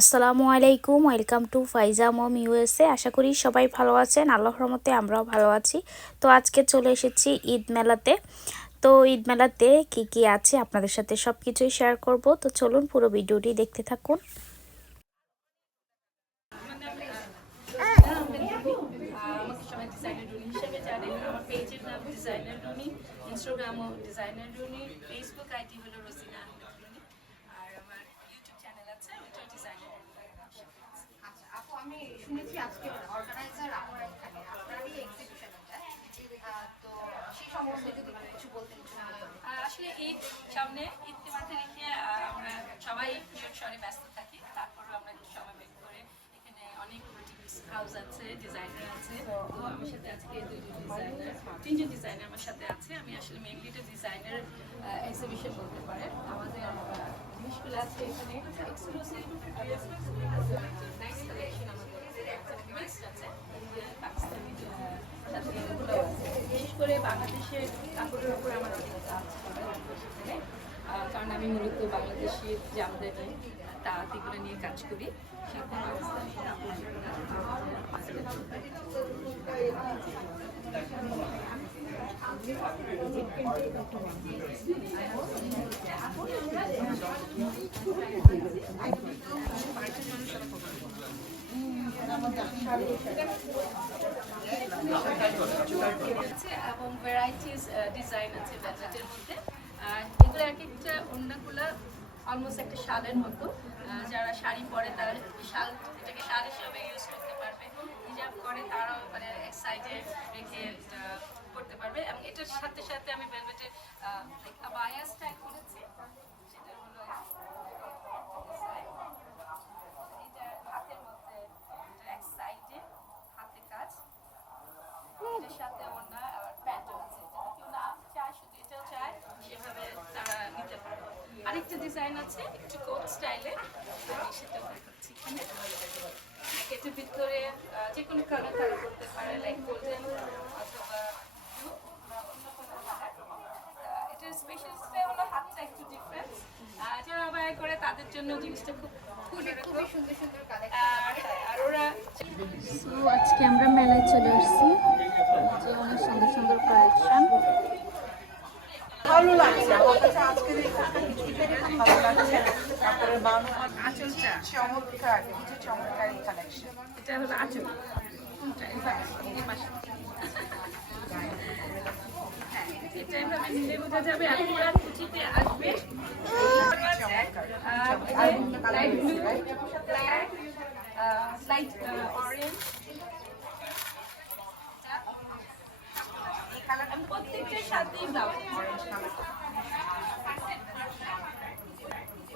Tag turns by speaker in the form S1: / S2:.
S1: আসসালামু আলাইকুম, welcome to Faiza mom USA আশা করি সবাই ভালো আছেন আল্লাহর রহমতে আমরাও ভালো আছি। তো আজকে চলে এসেছি ঈদ মেলাতে। তো ঈদ মেলাতে কি কি আছে আপনাদের সাথে সব কিছুই শেয়ার করব। তো চলুন পুরো ভিডিওটি দেখতে থাকুন।
S2: ইনস্টাগ্রামও ডিজাইনার ফেসবুক হলো
S3: আজকে অর্গানাইজার আমরা এখানে, আপনারই এক্সিবিশন তো সেই সম্বন্ধে যদি কিছু বলতেন
S2: আসলে ঈদ সামনে ঈদকে মাথায় রেখে আমরা সবাই শহরে ব্যস্ত থাকি। তারপরেও আমরা সময় বের করে এখানে অনেক আমার সাথে আজকে দুজন ডিজাইনার আমার সাথে আছে। আমি আসলে মেইনলি এটা ডিজাইনার এক্সিবিশন বলতে পারেন। আমাদের জিনিসগুলো আছে এখানে। করে বাংলাদেশের কাপড়ের উপর আমার অনেক কাজ করা সেখানে। কারণ আমি মূলত বাংলাদেশি যে আমাদের তাঁত এগুলো নিয়ে কাজ করি সাথে এবং ভ্যারাইটিস ডিজাইন আছে ব্যাজেটের মধ্যে। এগুলো এক একটা অন্যগুলো অলমোস্ট একটা শালের মতো। যারা শাড়ি পরে তারা শাল, এটাকে শাল হিসেবে ইউজ করতে পারবে। হিজাব করে তারাও মানে এক সাইডে রেখে করতে পারবে। এবং এটার সাথে সাথে আমি ভেলভেটের বায়া স্টাইল করেছি সেটা হলো এটা হাতের মধ্যে এটা এক সাইডে হাতে কাজ এটার সাথে অন্য আর প্যান্টও আছে যদি কেউ না চায় শুধু এটাও চায় সেভাবে তারা নিতে পারে আরেকটা ডিজাইন আছে একটু কোট স্টাইলে আমি সেটাও দেখাচ্ছি এখানে। এটার ভিতরে যে কোনো কালার তারা করতে পারে লাইক গোল্ডেন অথবা এটার হলো হাতটা একটু যারা আবার করে তাদের জন্য জিনিসটা খুব খুবই
S3: সুন্দর সুন্দর
S2: আর আর ওরা
S1: আজকে আমরা মেলায় চলে আসছি যে অনেক সুন্দর সুন্দর কালেকশন
S4: ভালো লাগছে। আমার কাছে আজকের এই ভালো লাগছে তারপরে আঁচলটা। চমৎকার কিছু চমৎকার কালেকশন
S2: এটা হলো আচল। হ্যাঁ, এটা এভাবে নিলে বোঝা যাবে আর পুরা কুচিতে আসবে লাইট ব্লু লাইট অরেঞ্জ প্রত্যেকটার সাথেই ব্লাউজ